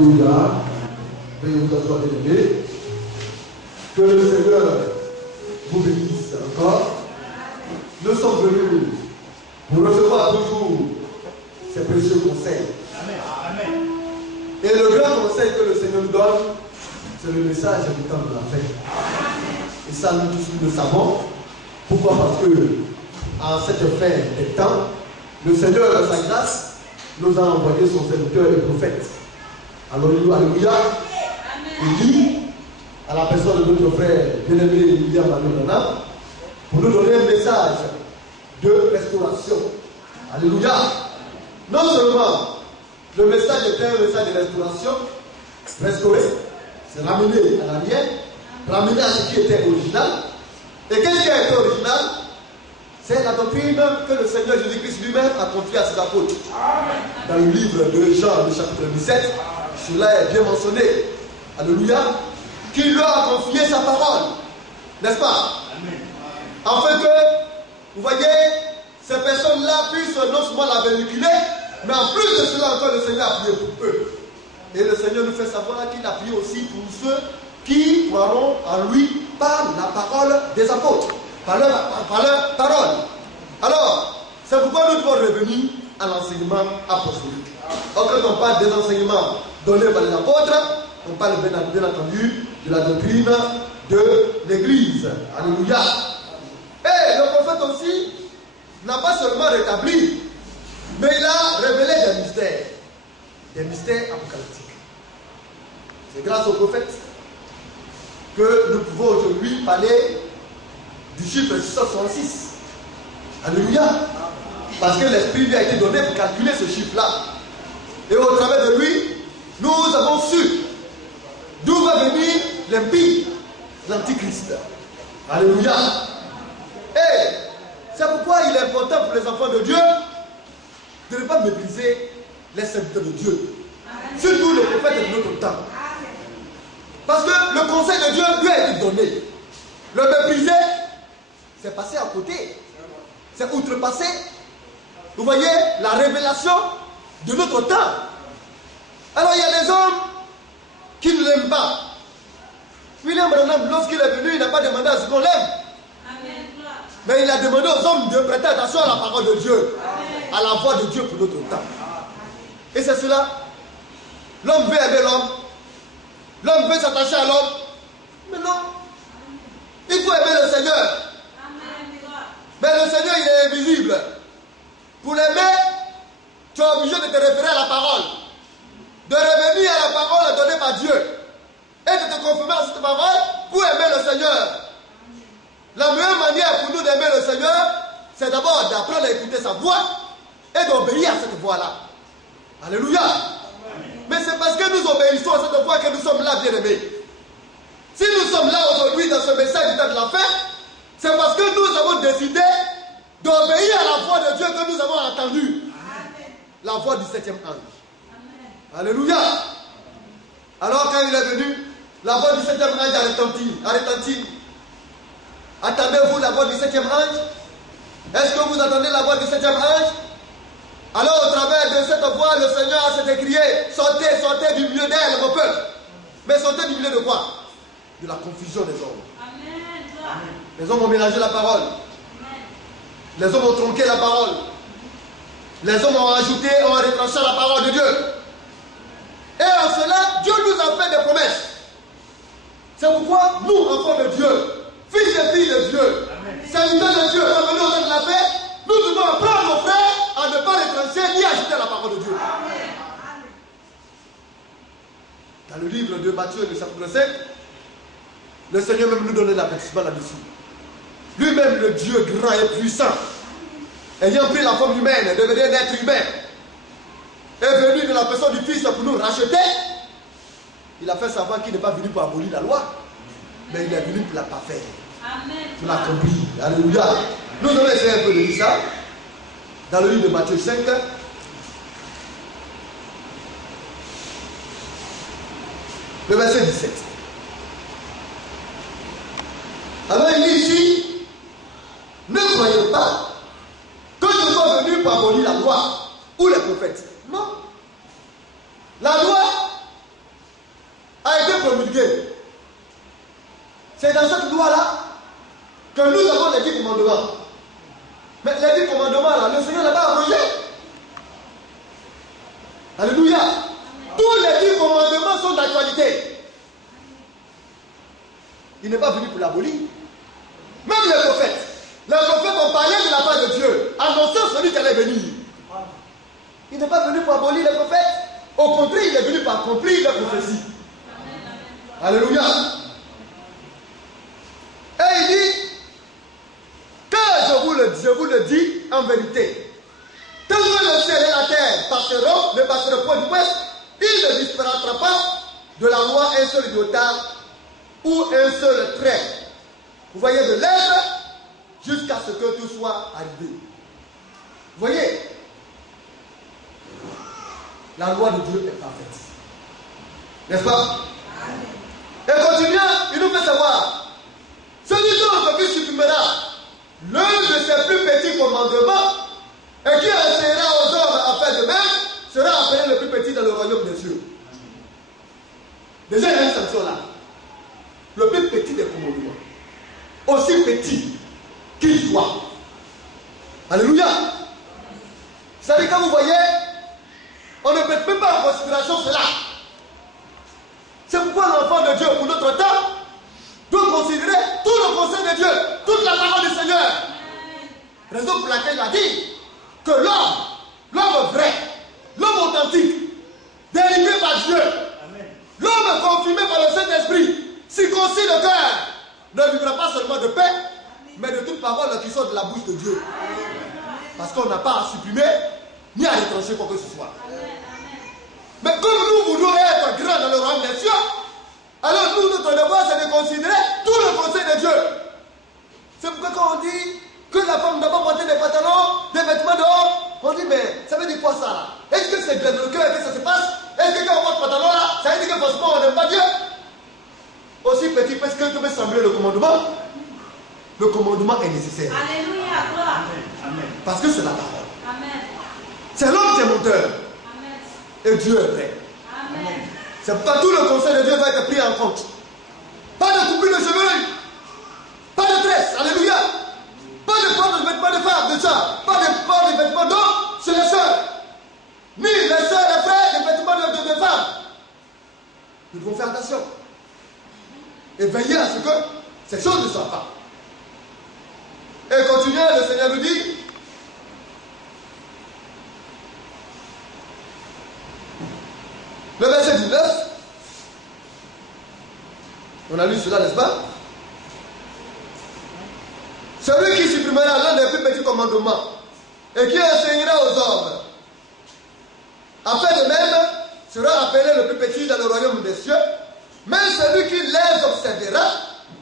Alléluia. Veuillez vous asseoir, bien-aimés. Que le Seigneur vous bénisse encore. Nous sommes venus pour recevoir toujours ces précieux conseils. Amen. Et le grand conseil que le Seigneur nous donne, c'est le message du temps de la fin. Et ça, nous tous nous le savons. Pourquoi? Parce que en cette fin des temps, le Seigneur, dans sa grâce, nous a envoyé son serviteur et prophète. Alors, alléluia. Il dit à la personne de notre frère bien-aimé William Branham pour nous donner un message de restauration. Alléluia. Non seulement le message était un message de restauration, restaurer, c'est ramener à l'arrière, ramener à ce qui était original. Et qu'est-ce qui a été original? C'est la doctrine que le Seigneur Jésus-Christ lui-même a confiée à ses apôtres. Dans le livre de Jean, le chapitre 17, cela est bien mentionné. Alléluia. Qui leur a confié sa parole. N'est-ce pas? Afin que, vous voyez, ces personnes-là puissent non seulement la véhiculer, mais en plus de cela encore, le Seigneur a prié pour eux. Et le Seigneur nous fait savoir qu'il a prié aussi pour ceux qui croiront en lui par la parole des apôtres, par leur parole. Alors, c'est pourquoi nous devons revenir à l'enseignement apostolique. Quand on parle des enseignements donnés par les apôtres, on parle bien entendu de la doctrine de l'Église. Alléluia. Et le prophète aussi n'a pas seulement rétabli, mais il a révélé des mystères apocalyptiques. C'est grâce au prophète que nous pouvons aujourd'hui parler du chiffre 666. Alléluia. Parce que l'Esprit lui a été donné pour calculer ce chiffre-là. Et au travers de lui, nous avons su d'où va venir l'impie, l'antichrist. Alléluia. Et c'est pourquoi il est important pour les enfants de Dieu de ne pas mépriser les serviteurs de Dieu. Surtout les prophètes de notre temps. Parce que le conseil de Dieu lui a été donné. Le mépriser, c'est passer à côté. C'est outrepasser. Vous voyez la révélation de notre temps. Alors il y a des hommes qui ne l'aiment pas. William Branham, lorsqu'il est venu, il n'a pas demandé à ce qu'on l'aime. Mais il a demandé aux hommes de prêter attention à la parole de Dieu, à la voix de Dieu pour notre temps. Et c'est cela. L'homme veut aimer l'homme. L'homme veut s'attacher à l'homme. Mais non. Il faut aimer le Seigneur. Mais le Seigneur, il est invisible. Pour l'aimer, tu es obligé de te référer à la parole. De revenir à la parole donnée par Dieu. Et de te conformer à cette parole pour aimer le Seigneur. La meilleure manière pour nous d'aimer le Seigneur, c'est d'abord d'apprendre à écouter sa voix et d'obéir à cette voix-là. Alléluia. Mais c'est parce que nous obéissons à cette voix que nous sommes là, bien-aimés. Si nous sommes là aujourd'hui dans ce message du temps de la fin, c'est parce que nous avons décidé d'obéir à la voix de Dieu que nous avons entendue. La voix du 7e ange. Alléluia. Alors quand il est venu, la voix du 7e ange a retenti. Attendez-vous la voix du 7e ange? Est-ce que vous attendez la voix du 7e ange? Alors au travers de cette voix, le Seigneur s'est écrié: sortez, sortez du milieu d'elle, mon peuple. Mais sortez du milieu de quoi? De la confusion des hommes. Amen. Les hommes ont mélangé la parole. Amen. Les hommes ont tronqué la parole. Les hommes ont ajouté, ont retranché la parole de Dieu. Et en cela, Dieu nous a fait des promesses. C'est pourquoi nous, enfants de Dieu, fils et filles de Dieu, serviteurs de Dieu, revenus au temps de la paix, nous devons apprendre nos frères à ne pas retrancher ni ajouter la parole de Dieu. Amen. Dans le livre de Matthieu, le chapitre 5, le Seigneur même nous donne l'avertissement là-dessus. Lui-même, le Dieu grand et puissant, ayant pris la forme humaine, devenu un être humain, est venu de la personne du Fils pour nous racheter. Il a fait savoir qu'il n'est pas venu pour abolir la loi, mais il est venu pour la parfaire, pour l'accomplir. Alléluia. Nous allons essayer un peu de lire ça dans le livre de Matthieu 5. Le verset 17. Alors il dit ici: ne croyez pas que je sois venu pour abolir la loi ou les prophètes. Non. La loi C'est dans cette loi-là que nous avons les 10 commandements. Mais les 10 commandements, là, le Seigneur n'a pas abrogé. Alléluia. Tous les 10 commandements sont d'actualité. Il n'est pas venu pour l'abolir. Même les prophètes ont parlé de la part de Dieu, annonçant celui qui allait venir. Il n'est pas venu pour abolir les prophètes. Au contraire, il est venu pour accomplir les prophéties. Alléluia. Et il dit que je vous le dis en vérité. Tant que le ciel et la terre passeront, ne passeront point du ouest, il ne disparaîtra pas de la loi un seul iota ou un seul trait. Vous voyez, de l'être jusqu'à ce que tout soit arrivé. Vous voyez, la loi de Dieu est parfaite. N'est-ce pas? Et continuant, il nous fait savoir, celui d'autre qui supprimera l'un de ses plus petits commandements et qui enseignera aux hommes à faire de même, sera appelé le plus petit dans le royaume des cieux. Déjà, il y a une sanction là. Le plus petit des commandements. Aussi petit qu'il soit. Alléluia. C'est-à-dire, quand vous voyez, on ne peut même pas en considération cela. C'est pourquoi l'enfant de Dieu, pour notre temps, doit considérer tout le conseil de Dieu, toute la parole du Seigneur. Raison pour laquelle il a dit que l'homme vrai, l'homme authentique, délivré par Dieu, l'homme confirmé par le Saint-Esprit, circoncis le cœur, ne vivra pas seulement de paix, mais de toute parole qui sort de la bouche de Dieu. Parce qu'on n'a pas à supprimer, ni à retrancher quoi que ce soit. Mais comme nous voulons être grands dans le royaume des cieux, alors nous, notre devoir, c'est de considérer tout le conseil de Dieu. C'est pourquoi quand on dit que la femme ne doit pas porter des pantalons, des vêtements dehors, on dit, mais ça veut dire quoi ça là? Est-ce que c'est de le cœur que ça se passe? Est-ce que quand on porte pantalon là, ça veut dire que forcément on n'aime pas Dieu? Aussi petit que peut sembler le commandement est nécessaire. Alléluia, gloire. Parce que c'est la parole. Amen. C'est l'homme qui est moteur. Amen. Et Dieu est vrai. Amen. C'est pourquoi tout le conseil de Dieu va être pris en compte. Pas de coupure de cheveux, pas de tresse, alléluia. Pas de port de vêtements de femmes, de ça. Pas de port de vêtements d'hommes chez les sœurs. Ni les sœurs, les frères, les vêtements de femmes. Nous devons faire attention. Et veiller à ce que ces choses ne soient pas. Et continuez, le Seigneur nous dit, le verset 19, on a lu cela, n'est-ce pas? Celui qui supprimera l'un des plus petits commandements et qui enseignera aux hommes à faire de même sera appelé le plus petit dans le royaume des cieux, mais celui qui les observera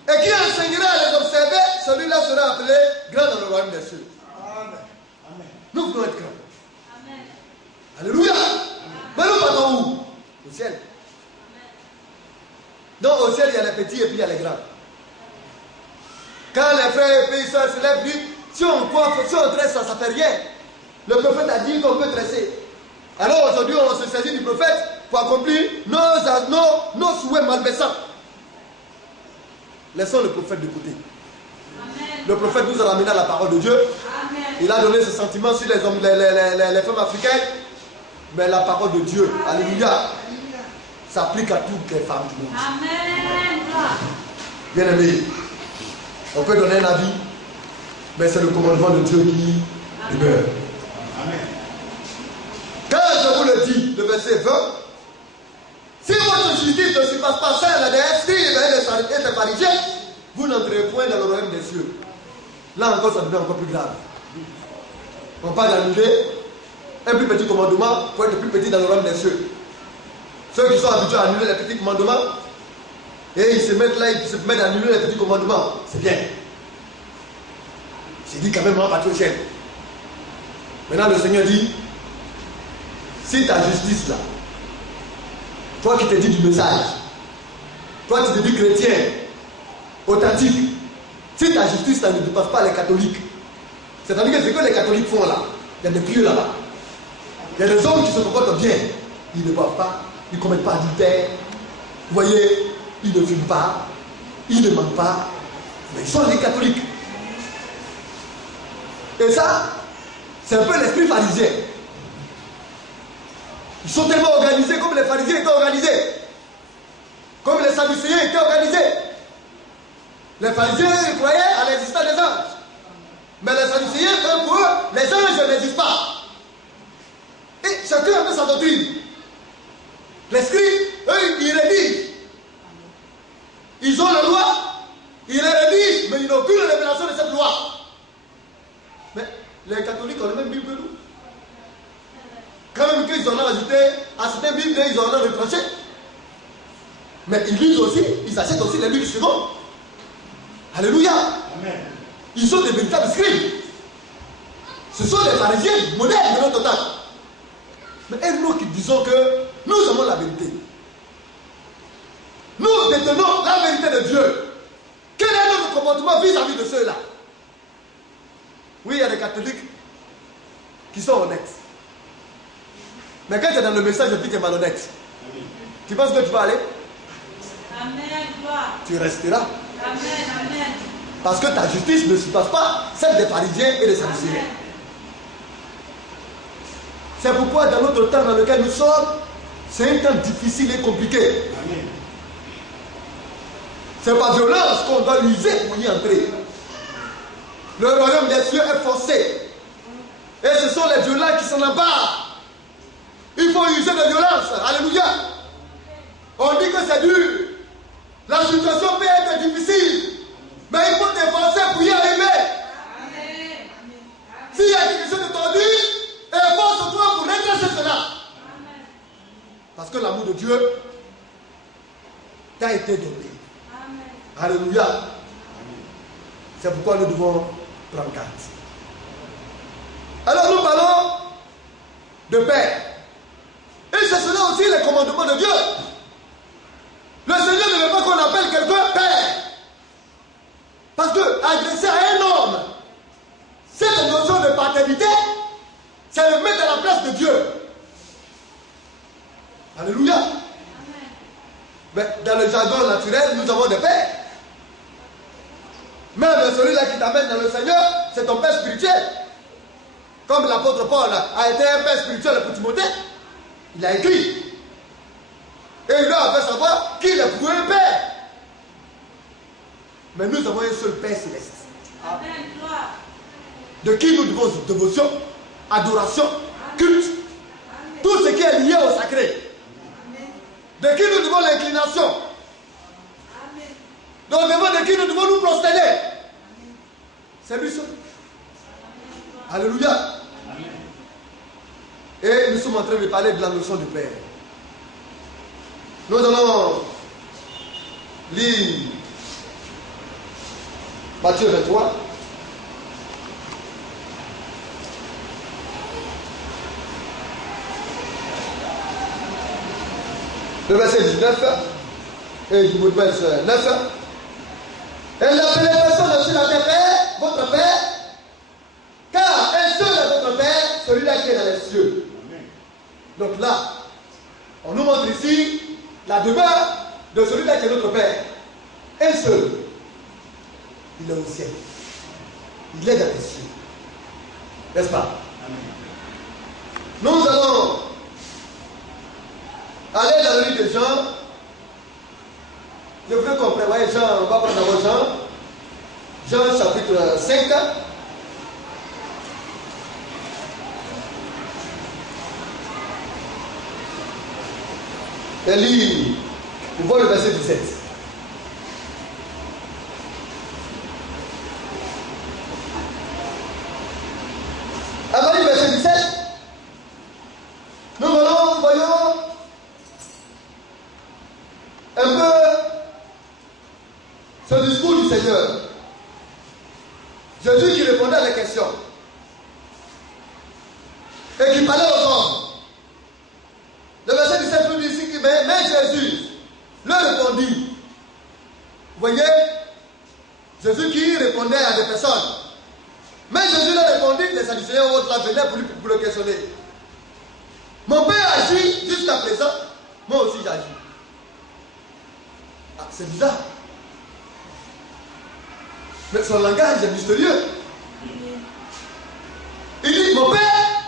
et qui enseignera à les observer, celui-là sera appelé grand dans le royaume des cieux. Amen. Nous voulons être grands. Amen. Alléluia. Mais nous partons où? Au ciel. Donc au ciel, il y a les petits et puis il y a les grands. Quand les frères et les soeurs se lèvent, disent, si on coiffe, si on tresse, ça ne fait rien. Le prophète a dit qu'on peut tresser. Alors aujourd'hui, on se saisit du prophète pour accomplir nos souhaits malveillants. Laissons le prophète de côté. Amen. Le prophète nous a ramené à la parole de Dieu. Amen. Il a donné ses sentiments sur les femmes africaines. Mais la parole de Dieu, alléluia, s'applique à toutes les femmes du monde. Amen. Bien aimé, on peut donner un avis, mais c'est le commandement de Dieu qui demeure. Amen. Quand je vous le dis, le verset 20, si votre justice ne se passe pas celle des esprits et des pharisiens, vous n'entrez point dans le royaume des cieux. Là encore, ça devient encore plus grave. On parle d'annuler un plus petit commandement pour être plus petit dans le royaume des cieux. Ceux qui sont habitués à annuler les petits commandements, et ils se mettent là, ils se mettent à annuler les petits commandements. C'est bien. C'est dit quand même en partie au ciel. Maintenant, le Seigneur dit, si ta justice là, toi qui te dis du message, toi qui te dis chrétien, authentique, si ta justice là ne dépasse pas les catholiques, c'est-à-dire que ce que les catholiques font là, il y a des pieux là-bas. Il y a des hommes qui se comportent bien, ils ne boivent pas, ils ne commettent pas d'adultère, vous voyez, ils ne fument pas, Ils ne mentent pas, mais ils sont les catholiques. Et ça, c'est un peu l'esprit pharisien. Ils sont tellement organisés comme les pharisiens étaient organisés. Comme les sadducéens étaient organisés. Les pharisiens croyaient à l'existence des anges. Mais les sadducéens, pour eux, les anges n'existent pas. Et chacun a fait sa doctrine. Les scribes, eux, ils rédigent. Ils ont la loi, ils les rédigent, mais ils n'ont aucune révélation de cette loi. Mais les catholiques ont la même Bible que nous. Quand même qu'ils en ont ajouté à certaines Bibles, ils en ont retranché. Mais ils lisent aussi, ils achètent aussi les Bibles suivantes. Alléluia. Amen. Ils sont des véritables scribes. Ce sont les pharisiens modernes de notre temps. Mais nous qui disons que nous avons la vérité. Nous détenons la vérité de Dieu. Quel est notre comportement vis-à-vis de ceux-là? Oui, il y a des catholiques qui sont honnêtes. Mais quand tu es dans le message, tu es malhonnête. Tu penses que tu vas aller? Amen. Gloire. Tu resteras. Amen. Amen. Parce que ta justice ne surpasse pas celle des pharisiens et des sadducéens. C'est pourquoi dans notre temps dans lequel nous sommes, c'est un temps difficile et compliqué. C'est par violence qu'on doit l'user pour y entrer. Le royaume des cieux est forcé. Et ce sont les violents qui s'en emparent. Il faut user de violence. Alléluia. On dit que c'est dur. La situation peut être difficile. Mais il faut t'efforcer pour y arriver. S'il y a quelque chose de tordu, efforce-toi pour redresser cela. Parce que l'amour de Dieu t'a été donné. Alléluia. C'est pourquoi nous devons prendre garde. Alors nous parlons de Père. Et c'est cela aussi les commandements de Dieu. Le Seigneur ne veut pas qu'on appelle quelqu'un Père. Parce que adresser à un homme cette notion de paternité, c'est le mettre à la place de Dieu. Alléluia. Amen. Mais dans le jargon naturel, nous avons des pères. Même celui-là qui t'amène dans le Seigneur, c'est ton père spirituel. Comme l'apôtre Paul a été un père spirituel pour Timothée, il a écrit. Et il leur a fait savoir qu'il est pour un père. Mais nous avons un seul Père céleste. Amen. Gloire. De qui nous devons dévotion, adoration, culte, tout ce qui est lié au sacré. De qui nous devons l'inclination. Donc de qui nous devons nous prosterner. C'est lui seul. Alléluia. Et nous sommes en train de parler de la notion du Père. Nous allons lire Matthieu 23. Le verset 19 et du verset 9. Et n'appelez personne sur la terre Père, votre Père, car un seul est votre Père, celui-là qui est dans les cieux. Donc là, on nous montre ici la demeure de celui-là qui est notre Père. Un seul. Il est au ciel. Il est dans les cieux. N'est-ce pas? Nous allons aller dans le livre de Jean. Je veux qu'on prévoie Jean, on va prendre d'abord Jean chapitre 5. Et lire, on voit le verset 17. Avant le verset 17, nous voyons un peu ce discours du Seigneur. Jésus qui répondait à la question et qui parlait aux hommes. Le verset 17 nous dit ici que mais Jésus leur répondit. Vous voyez, Jésus qui répondait à des personnes. Mais Jésus leur répondit, les Sadducéens ou autres là venaient pour le questionner. Mon Père agit jusqu'à présent, moi aussi j'agis. Ah, c'est bizarre. Mais son langage est mystérieux. Il dit, mon père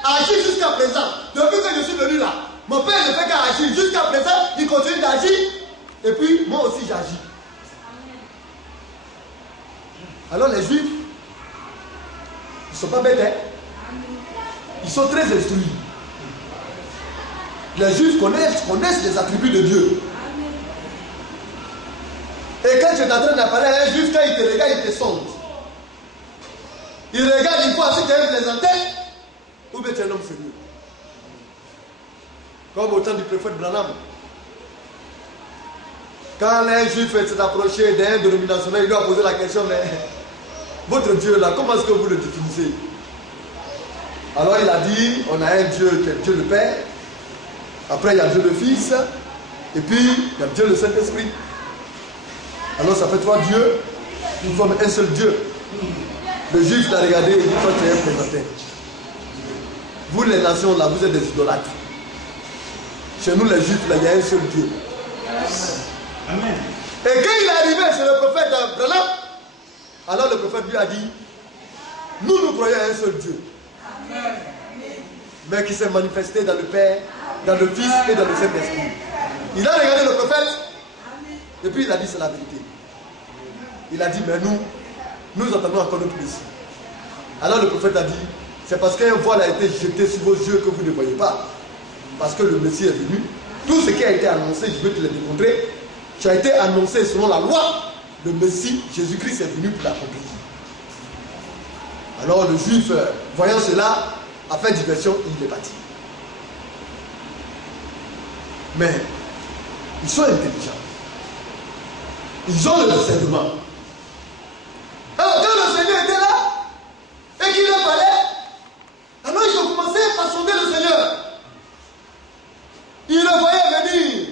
a agi jusqu'à présent. Depuis que je suis venu là, mon père ne fait qu'à agir. Jusqu'à présent, il continue d'agir. Et puis, moi aussi, j'agis. Alors les Juifs, ils ne sont pas bêtes, hein? Ils sont très instruits. Les Juifs connaissent les attributs de Dieu. Et quand tu es en train de parler à un Juif, quand il te regarde, il te sonde. Il regarde, il voit si tu as une plaisanterie ou bien tu es un homme sérieux. Comme au temps du prophète Branham. Quand un Juif s'est approché d'un dénominationnel, il lui a posé la question, mais votre Dieu là, comment est-ce que vous le définissez? Alors il a dit, on a un Dieu qui est Dieu le Père, après il y a Dieu le Fils, et puis il y a Dieu le Saint-Esprit. Alors ça fait 3 dieux, nous sommes un seul Dieu. Le Juif l'a regardé et dit, toi tu es un présentateur. Vous les nations là, vous êtes des idolâtres. Chez nous les Juifs là, il y a un seul Dieu. Amen. Et quand il est arrivé chez le prophète Branham, alors le prophète lui a dit, nous croyons à un seul Dieu. Amen. Mais qui s'est manifesté dans le Père, dans le Fils et dans le Saint-Esprit. Il a regardé le prophète et puis il a dit c'est la vérité. Il a dit mais nous attendons encore notre Messie. Alors le prophète a dit c'est parce qu'un voile a été jeté sur vos yeux que vous ne voyez pas. Parce que le Messie est venu. Tout ce qui a été annoncé, je vais te le démontrer. Tu as été annoncé selon la loi. Le Messie, Jésus-Christ est venu pour l'accomplir. Alors le Juif, voyant cela, a fait diversion, il est parti. Mais ils sont intelligents. Ils ont le discernement. Alors quand le Seigneur était là, et qu'il leur parlait, alors ils ont commencé à sonder le Seigneur. Ils le voyaient venir.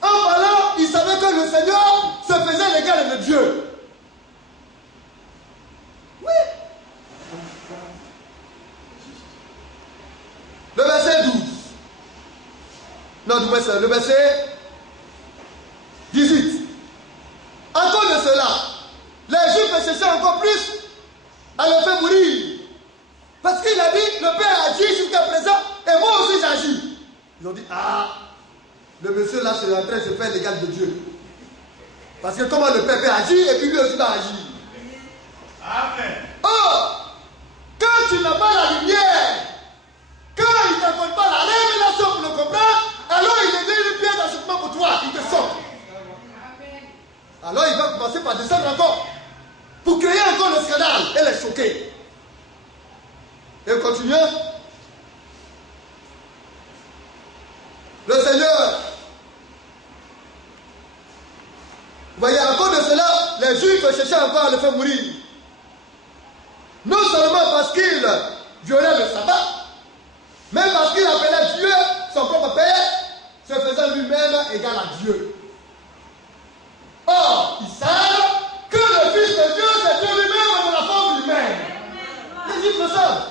En parlant, ils savaient que le Seigneur se faisait l'égal de Dieu. Oui. Le verset 12. Non, du moins c'est le verset 18. À cause de cela, les Juifs cherchaient encore plus à le faire mourir. Parce qu'il a dit, le Père agit jusqu'à présent, et moi aussi j'agis. Ils ont dit, ah, le monsieur là, c'est en train de se faire l'égal de Dieu. Parce que comment le Père peut agir, et puis lui aussi va agir. Amen. Or, quand tu n'as pas la lumière, quand il ne t'accorde pas la révélation pour le comprendre, alors il devient une pierre d'achoppement pour toi, il te sort. Alors il va commencer par descendre encore, pour créer encore le scandale et les choquer. Et continuons. Le Seigneur, vous voyez, à cause de cela, les Juifs cherchaient encore à le faire mourir. Non seulement parce qu'il violait le sabbat, mais parce qu'il appelait Dieu son propre Père, se faisant lui-même égal à Dieu. Or, ils savent que le Fils de Dieu, c'est Dieu lui-même dans la forme humaine. Les Juifs le savent.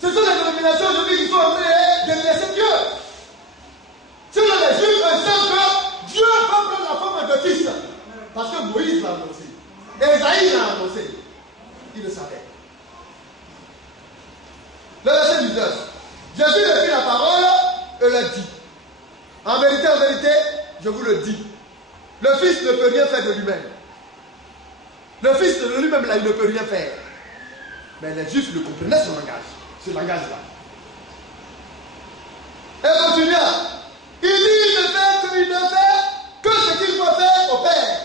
Ce sont les dénominations aujourd'hui qui sont en train de délaisser Dieu. Ce sont les Juifs qui savent que Dieu va prendre la forme de Fils. Parce que Moïse l'a annoncé. Esaïe l'a annoncé. Il le savait. Le verset 19. Jésus lui prit la parole et leur dit. En vérité, je vous le dis. Le Fils ne peut rien faire de lui-même. Le Fils de lui-même, là, il ne peut rien faire. Mais les Juifs le comprenaient, ce langage-là. Et continua. Il dit, il ne fait que ce qu'il faut faire au Père.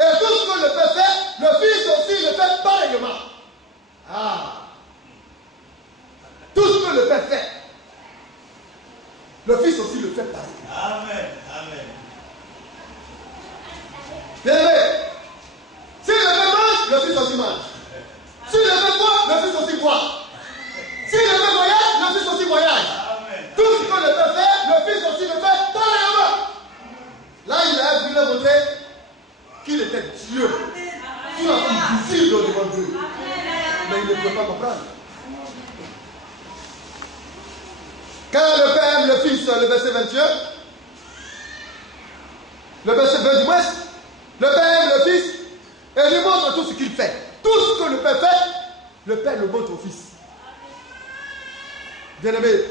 Et tout ce que le Père fait, le Fils aussi le fait pareillement. Ah. Tout ce que le Père fait, le Fils aussi le fait pareillement. Amen. Amen. Bien-aimé, si le Père mange, le Fils aussi mange. Si le Père boit, le Fils aussi boit. Si le Père voyage, le Fils aussi voyage. Amen. Tout ce que le Père fait, le Fils aussi le fait pareillement. Là, il a voulu leur montrer qu'il était Dieu. Tout a été visible devant Dieu. Mais il ne pouvait pas comprendre. Quand le Père aime le Fils, le verset 21, le verset 20 du moins, le Père aime le Fils Et lui montre tout ce qu'il fait. Tout ce que le Père fait, le Père le montre au Fils. Bien-aimé,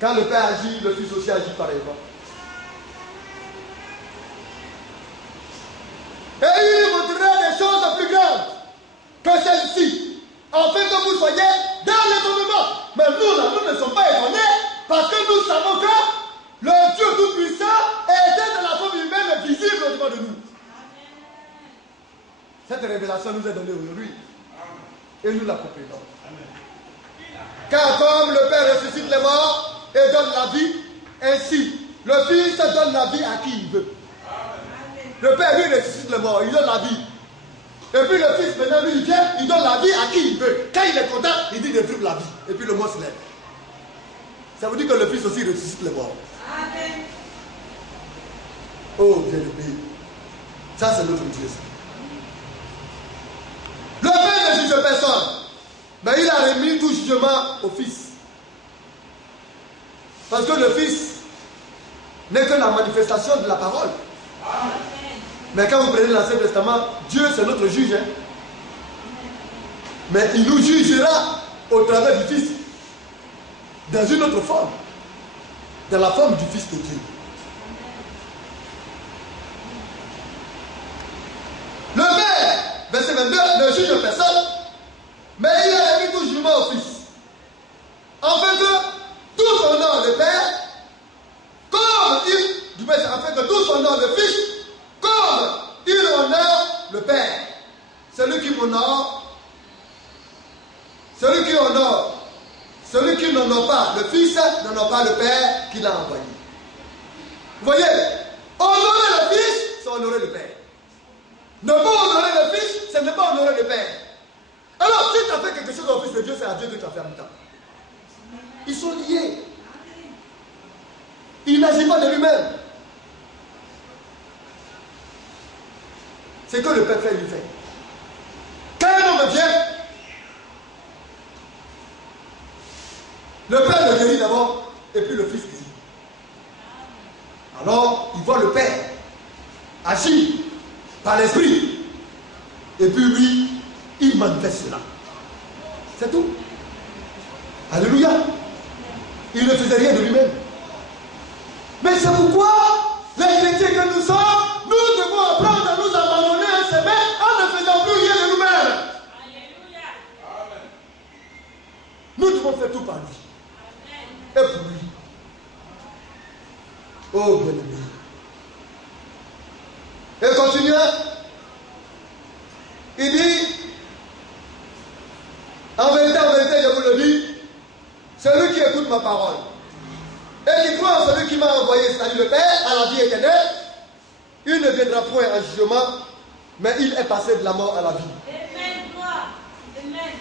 quand le Père agit, le Fils aussi agit pareillement. Et il vous montrera des choses plus grandes que celles-ci, afin que vous soyez dans l'étonnement. Mais nous, là, nous ne sommes pas étonnés, parce que nous savons que le Dieu Tout-Puissant était dans la forme humaine visible au-devant de nous. Cette révélation nous est donnée aujourd'hui. Et nous la comprenons. Car comme le Père ressuscite les morts et donne la vie, ainsi le Fils donne la vie à qui il veut. Le Père lui ressuscite les morts, il donne la vie. Et puis le Fils maintenant lui il vient, il donne la vie à qui il veut. Quand il est content, il dit de vivre la vie. Et puis le mot se lève. Ça veut dire que le Fils aussi ressuscite les morts. Amen. Oh bien-aimé, ça c'est notre Dieu. Le Père ne juge personne, mais il a remis tout jugement au Fils. Parce que le Fils n'est que la manifestation de la parole. Amen. Mais quand vous prenez l'Ancien Testament, Dieu c'est notre juge. Hein? Mais il nous jugera au travers du Fils. Dans une autre forme. Dans la forme du Fils de Dieu. Le Père, verset 22, ne juge personne, mais il a remis tout jugement au Fils. Afin que tout honore le Père, comme afin que tout honore le Fils, comme il honore le Père. Celui qui m'honore, celui qui honore, celui qui n'honore pas le Fils, n'honore pas le Père qui l'a envoyé. Vous voyez, honorer le Fils, c'est honorer le Père. Ne pas honorer le Fils, c'est ne pas honorer le Père. Alors, si tu as fait quelque chose au Fils de Dieu, c'est à Dieu que tu as fait en même temps. Ils sont liés. Il n'agit pas de lui-même. C'est que le Père fait, lui fait. Quand un homme vient, le Père le guérit d'abord, et puis le Fils guérit. Alors, il voit le Père agir par l'Esprit. Et puis lui, il manifeste cela. C'est tout. Alléluia. Il ne faisait rien de lui-même. Mais c'est pourquoi les chrétiens que nous sommes, nous devons apprendre à nous abandonner à ses mains en ne faisant plus rien de nous-mêmes. Alléluia. Nous devons faire tout par lui. Et pour lui. Oh bien-aimé. Et continuez. Il dit, en vérité, je vous le dis, celui qui écoute ma parole et qui croit en celui qui m'a envoyé, c'est-à-dire le Père, à la vie éternelle, il ne viendra point en jugement, mais il est passé de la mort à la vie. Amen.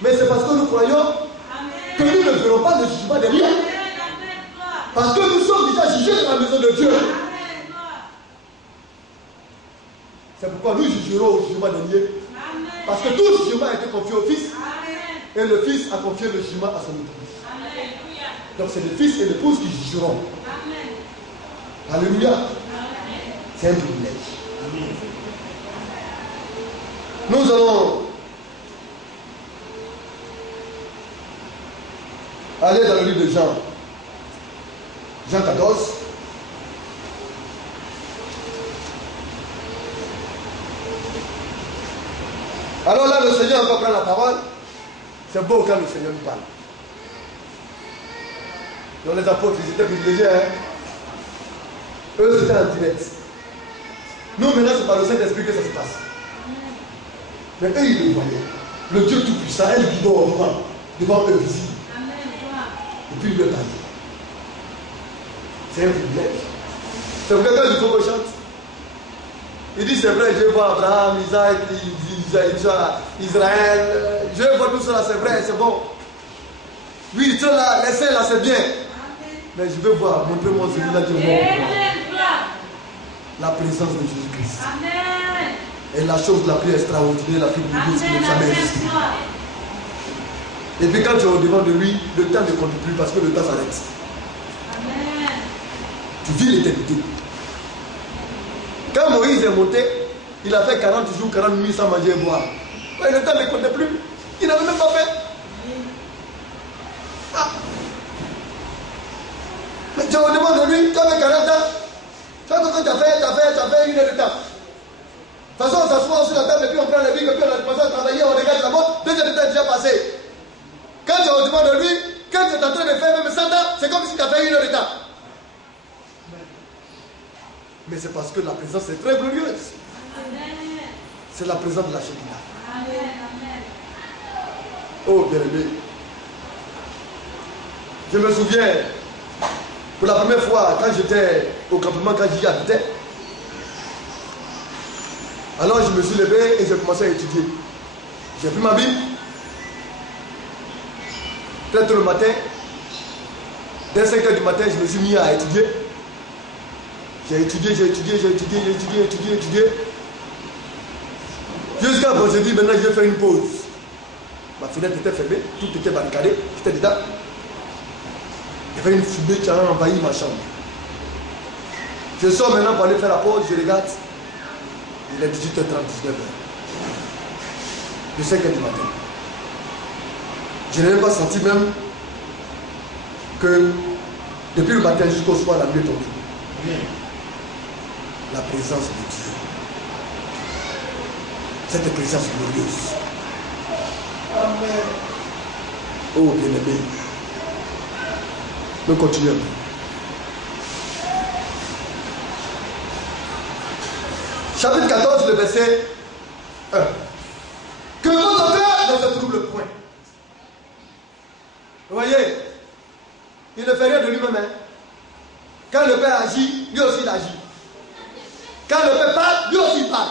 Mais c'est parce que nous croyons Amen. Que nous ne verrons pas de jugement derrière. Parce que nous sommes déjà jugés dans la maison de Dieu. Amen. C'est pourquoi nous jugerons au jugement dernier. Parce que tout le jugement a été confié au Fils. Amen. Et le Fils a confié le jugement à son épouse. Donc c'est le Fils et l'épouse qui jugeront. Amen. Alléluia. Amen. C'est un privilège. Amen. Nous allons aller dans le livre de Jean. Jean 14. Alors là, le Seigneur va prendre la parole. C'est beau quand le Seigneur nous parle. Donc les apôtres, ils étaient privilégiés. Hein? Eux, c'était en direct. Nous, maintenant, c'est par le Saint-Esprit que ça se passe. Mais eux, ils le voyaient. Le Dieu Tout-Puissant, elle qui dort devant eux visible. Et puis, il le parle. C'est un privilège. C'est vrai quand il faut qu'on chante. Il dit, c'est vrai, je vois Abraham, Isaac, Israël. Je vois tout cela, c'est vrai, c'est bon. Oui, tout là, les saints là, c'est bien. Mais je veux voir, montrez-moi celui-là de moi. La présence de Jésus-Christ. Et la chose la plus extraordinaire, la plus glorieuse qui n'a jamais existé. Et puis quand tu es au-devant de lui, le temps ne compte plus parce que le temps s'arrête. Tu vis l'éternité. Quand Moïse est monté, Il a fait 40 jours, 40 nuits sans manger et boire. Ouais, le temps ne comptait plus. Il n'avait même pas fait. Ah. Mais tu me demandes de lui, tu avais 40 ans. Tu as fait une heure de temps. De toute façon, on s'assoit sur la table et puis on prend le bic et puis on a commencé à travailler, on regarde la montre, 2 heures de temps est déjà passé. Quand tu me demandes de lui, quand tu es en train de faire même 100 ans, c'est comme si tu as fait une heure de temps. Mais c'est parce que la présence est très glorieuse. C'est la présence de la Shekinah. Oh, bien-aimé. Je me souviens, pour la première fois, quand j'étais au campement, quand j'y habitais, alors je me suis levé et j'ai commencé à étudier. J'ai pris ma Bible. Très tôt le matin, dès 5 h du matin, je me suis mis à étudier. J'ai étudié. Jusqu'à quand j'ai dit, maintenant je vais faire une pause. Ma fenêtre était fermée, tout était barricadé, j'étais dedans. Il y avait une fumée qui a envahi ma chambre. Je sors maintenant pour aller faire la pause, je regarde. Il est 18h30, 19h. De 5 h du matin. Je n'ai même pas senti même que depuis le matin jusqu'au soir, la nuit est tombée. La présence de Dieu. Cette présence glorieuse. Amen. Oh bien-aimé. Nous continuons. Chapitre 14, le verset 1. Que votre cœur ne se trouble point. Vous voyez, il ne fait rien de lui-même. Hein. Quand le Père agit, lui aussi il agit. Quand le Père parle, lui aussi il parle.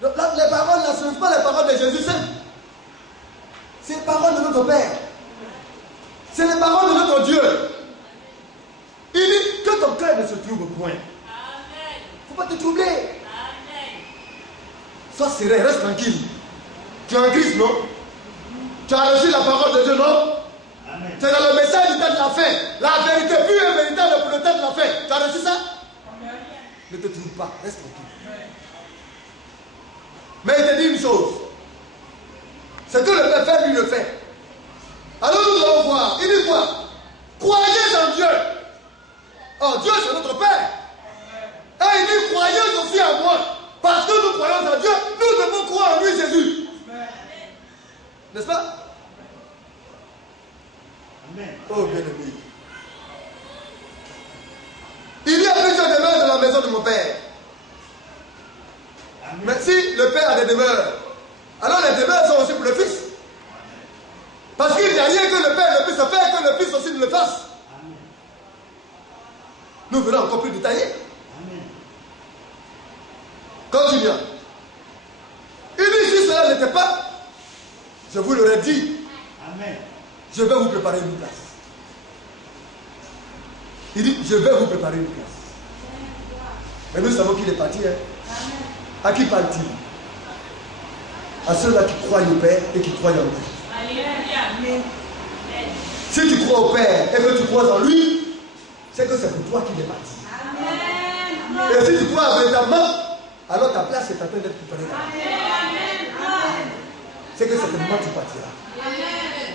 Les paroles ne sont pas les paroles de Jésus seul. C'est les paroles de notre Père. C'est les paroles de notre Dieu. Il dit que ton cœur ne se trouble point. Il ne faut pas te troubler. Sois serein, reste tranquille. Tu es en Christ, non? Tu as reçu la parole de Dieu, non? C'est dans le message du temps de la fin. La vérité pure et véritable pour le temps de la fin. Tu as reçu ça? Ne te trouble pas, reste tranquille. Mais il te dit une chose. C'est que le Père fait, lui le fait. Alors nous allons voir. Il dit quoi? Croyez en Dieu. Oh, Dieu c'est notre Père. Et il dit croyez aussi en moi. Parce que nous croyons en Dieu, nous devons croire en lui Jésus. N'est-ce pas? Amen. Oh bien-aimé. Il y a plusieurs demeures dans la maison de mon Père. Amen. Mais si le Père a des demeures, alors les demeures sont aussi pour le Fils. Parce qu'il n'y a rien que le Père ne puisse faire, que le Fils aussi ne le fasse. Amen. Nous venons encore plus détaillés. Amen. Continuons. Il dit si cela n'était pas, je vous l'aurais dit. Amen. Je vais vous préparer une place. Il dit, je vais vous préparer une place. Mais nous savons qu'il est parti. Hein? À qui parle-t-il? À ceux-là qui croient au Père et qui croient en lui. Si tu crois au Père et que tu crois en lui, c'est que c'est pour toi qu'il est parti. Amen. Et si tu crois véritablement, alors ta place est en train d'être préparée. C'est que certainement tu partiras. Amen.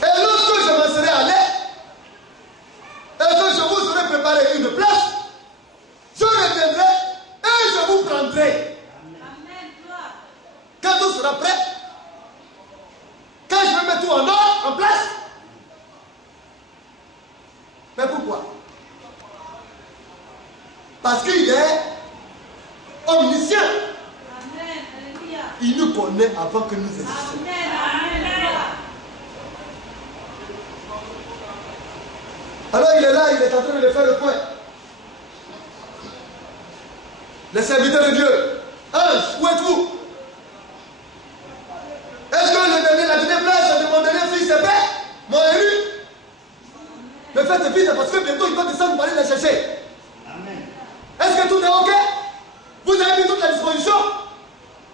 Et lorsque je m'en serai allé, et que je vous aurai préparé une place, je reviendrai et je vous prendrai. Amen. Quand tout sera prêt, quand je vais mettre tout en ordre, en place. Mais pourquoi? Parce qu'il est omniscient. Amen. Il nous connaît avant que nous existions. Amen. Alors il est là, il est en train de faire le point. Les serviteurs de Dieu, ange, où êtes-vous? Est-ce que la dernière place de mon dernier fils est prêt? Mon élu? Le fait est vite parce que bientôt il va descendre pour aller les chercher. Amen. Est-ce que tout est ok? Vous avez mis toute la disposition?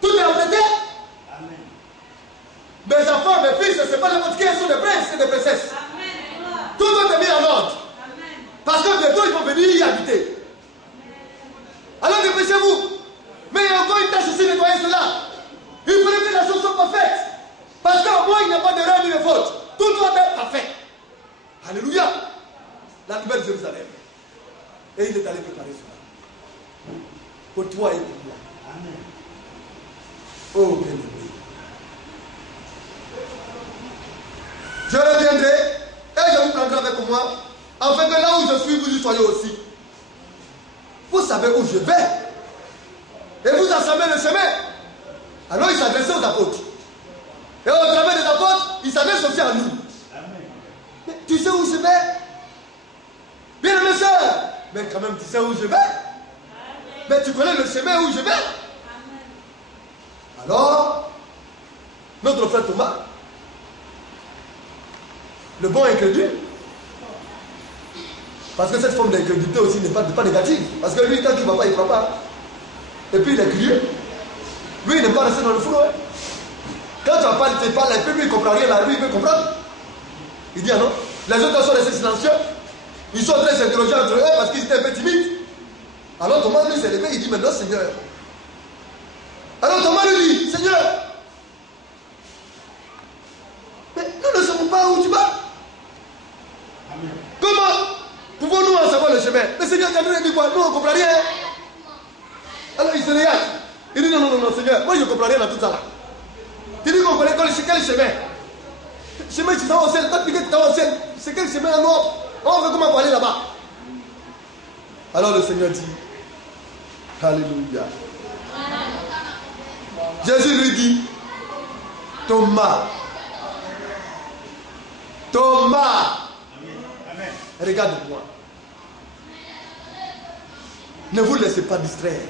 Tout est entêté? Amen. Mes enfants, mes fils, ce n'est pas n'importe qui, sont des princes et des princesses. Amen. Tout doit être mis en ordre. Amen. Parce ils vont venir y habiter. Alors dépêchez-vous. Mais il y a encore une tâche aussi, nettoyer cela. Il faudrait que la chose soit parfaite. Parce qu'en moi, il n'y a pas d'erreur ni de faute. Tout doit être parfait. Alléluia. La nouvelle Jérusalem. Et il est allé préparer cela. Pour toi et pour moi. Amen. Oh, bien aimé. Je reviendrai et je vous prendrai avec moi. Afin que là où je suis, vous y soyez aussi. Vous savez où je vais. Et vous assemblez le chemin. Alors il s'adressait aux apôtres. Et au travers des apôtres, il s'adresse aussi à nous. Amen. Mais tu sais où je vais? Bien mes soeurs. Mais quand même, tu sais où je vais? Amen. Mais tu connais le chemin où je vais? Amen. Alors, notre frère Thomas, le bon incrédule, parce que cette forme d'incrédulité aussi n'est pas négative. Parce que lui, tant qu'il ne va pas, il ne croit pas. Et puis il est curieux. Lui, il n'est pas resté dans le four. Hein. Quand tu parles, tu parles un peu, lui, il ne comprend rien, là, lui, il peut comprendre. Il dit, ah non. Les autres sont restés silencieux. Ils sont très interrogés entre eux parce qu'ils étaient un peu timides. Alors Thomas, lui, s'est levé, il dit, maintenant, Seigneur. Alors Thomas lui dit, Seigneur, mais nous ne savons pas où tu vas. Amen. Comment pouvons-nous en savoir le chemin? Le Seigneur dit quoi? Nous, on ne comprend rien. Alors il se regarde. Il dit, non, Seigneur, moi je ne comprends rien dans tout ça là. Tu dis qu'on connaît quel chemin? Chemin qui s'en au ciel, pas piqué qui s'en au ciel. C'est quel chemin à nous? On veut comment aller là-bas? Alors le Seigneur dit, Alléluia. Jésus lui dit, Thomas, regarde-moi. Ne vous laissez pas distraire.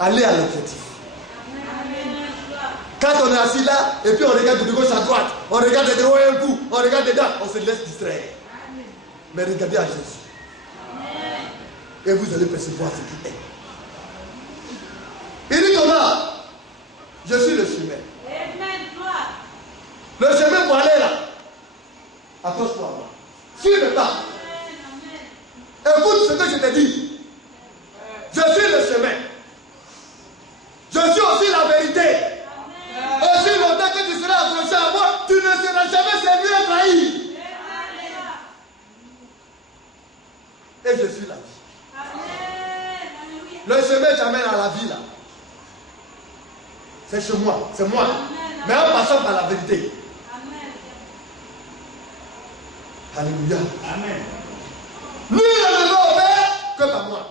Allez à l'objectif. Quand on est assis là, et puis on regarde de gauche à droite, on regarde de haut un coup, on regarde dedans, on se laisse distraire. Mais regardez à Jésus. Et vous allez percevoir ce qu'il est. Il dit Thomas, je suis le chemin. Le chemin pour aller là. Accroche-toi à moi. Suis le pas. Écoute ce que je te dis. Je suis le chemin. Je suis aussi la vérité. Aussi longtemps que tu seras accroché à moi, tu ne seras jamais servi et trahi. Et je suis la vie. Le chemin t'amène à la vie là. C'est chez moi, c'est moi. Mais en passant par la vérité. Alléluia. Amen. Lui, il ne va au Père que par moi.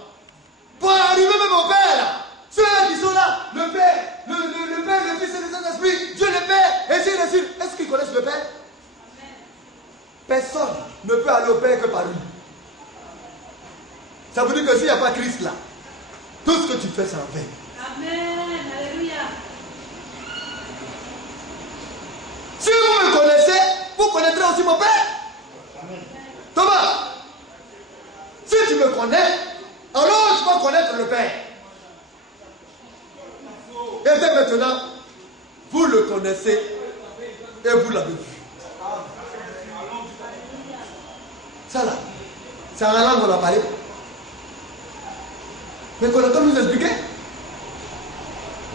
Pour arriver même au Père là. Ceux qui sont là, le Père, le Père, le Fils et le Saint-Esprit, Dieu le Père, et c'est ainsi. Est-ce qu'ils connaissent le Père? Amen. Personne ne peut aller au Père que par lui. Ça veut dire que s'il n'y a pas Christ là, tout ce que tu fais, c'est en vain. Amen. Alléluia. Si vous me connaissez, vous connaîtrez aussi mon Père. Amen. Thomas, si tu me connais, alors tu vas connaître le Père. Et dès maintenant, vous le connaissez et vous l'avez vu. Ça là, c'est en langue qu'on a parlé. Mais qu'on entend nous expliquer.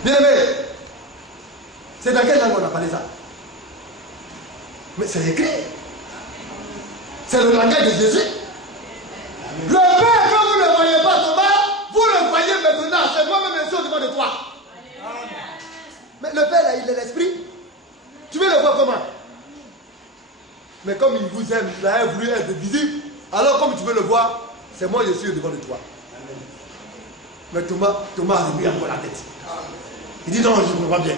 Bien aimé, c'est dans quelle langue on a parlé ça? Mais c'est écrit. C'est le langage de Jésus. Le Père, quand vous ne le voyez pas, Thomas, vous le voyez maintenant. C'est moi-même ainsi au-devant de toi. Mais le Père, là, il est l'esprit. Tu veux le voir comment? Mais comme il vous aime, il a voulu être visible. Alors, comme tu veux le voir, c'est moi, je suis au-devant de toi. Mais Thomas a remis encore la tête. Il dit non, je ne comprends pas bien.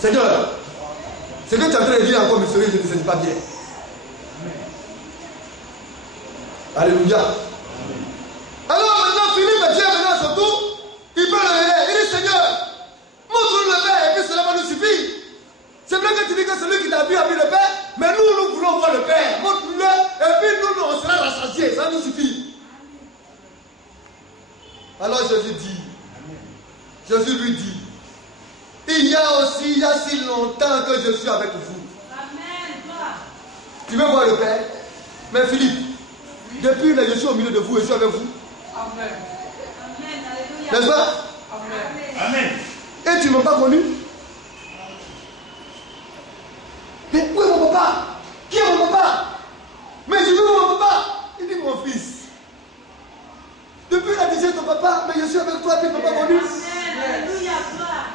Seigneur, ce que tu es en train de dire encore, monsieur, je ne sais pas bien. Alléluia. Alors maintenant, Philippe dit maintenant à son tour, il peut le révéler. Il dit Seigneur, montre-nous le Père et puis cela va nous suffire. C'est vrai que tu dis que celui qui t'a vu a vu le Père, mais nous voulons voir le Père. Montre-nous-le et puis nous, on sera rassasiés. Ça nous suffit. Alors Jésus dit, Jésus lui dit, il y a si longtemps que je suis avec vous. Amen. Tu veux voir le Père? Mais Philippe, Depuis là, je suis au milieu de vous et je suis avec vous. Amen. N'est-ce pas? Amen. Et tu ne m'as pas connu? Mais où est mon papa? Qui est mon papa? Mais je veux mon papa. Il dit mon fils. Depuis la disait ton papa, mais je suis avec toi, tu ne m'as pas connu. Alléluia, gloire.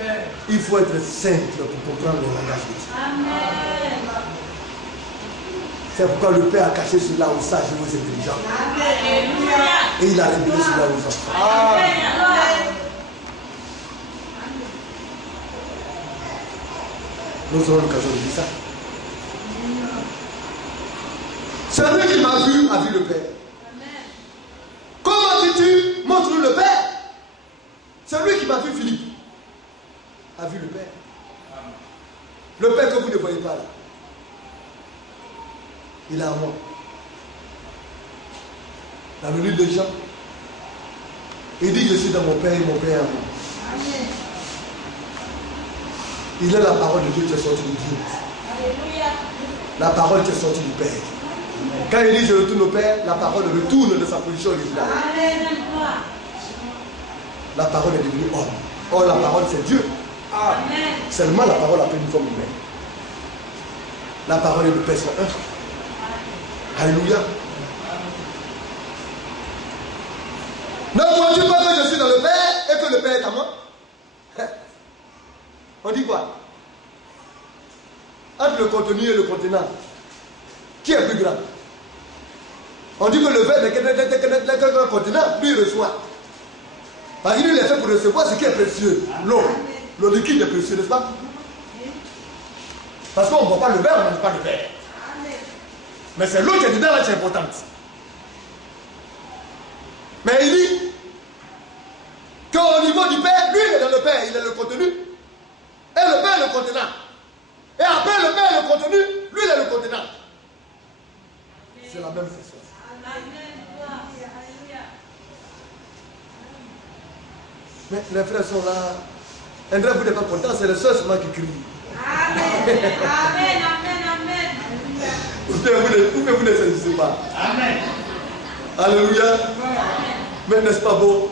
Amen. Il faut être simple pour comprendre le langage de Dieu. Amen. C'est pourquoi le Père a caché cela aux sages et aux intelligents. Alléluia. Et il a révélé cela aux enfants. Amen. Gloire. Nous aurons l'occasion de dire ça. Celui qui m'a vu a vu le Père. Amen. Comment dis-tu? Montre-nous le Père. Celui qui m'a vu, Philippe, a vu le Père. Le Père que vous ne voyez pas là. Il est à moi. Dans le livre de Jean, il dit je suis dans mon Père et mon Père est à moi. Amen. Il est la parole de Dieu qui est sortie de Dieu. Alléluia. La parole qui est sortie du Père. Quand il dit je retourne au Père, la parole retourne de sa position originale. Amen. Gloire. La parole est devenue homme. Or la parole c'est Dieu. Amen. Seulement la parole a pris une forme humaine. La parole est le Père sont un. Alléluia. Ne vois-tu pas que je suis dans le Père et que le Père est à moi? On dit quoi? Entre le contenu et le contenant, qui est plus grand? On dit que le verre n'est qu'un contenant, lui il reçoit. Parce qu'il est fait pour recevoir ce qui est précieux. L'eau. Le liquide est précieux, n'est-ce pas? Parce qu'on ne boit pas le verre, on ne mange pas le verre. Mais c'est l'eau qui est dedans là qui est importante. Mais il dit qu'au niveau du Père, lui il est dans le Père, il est le contenu. Et le Père est le contenant. Et après le Père est le contenu, lui il est le contenant. C'est la même façon. Amen. Gloire. Alléluia. Mais les frères sont là. André, vous n'êtes pas content, c'est le seul seulement qui crie. Amen. Amen. Amen. Vous ne saisissez pas. Amen. Alléluia. Mais n'est-ce pas beau?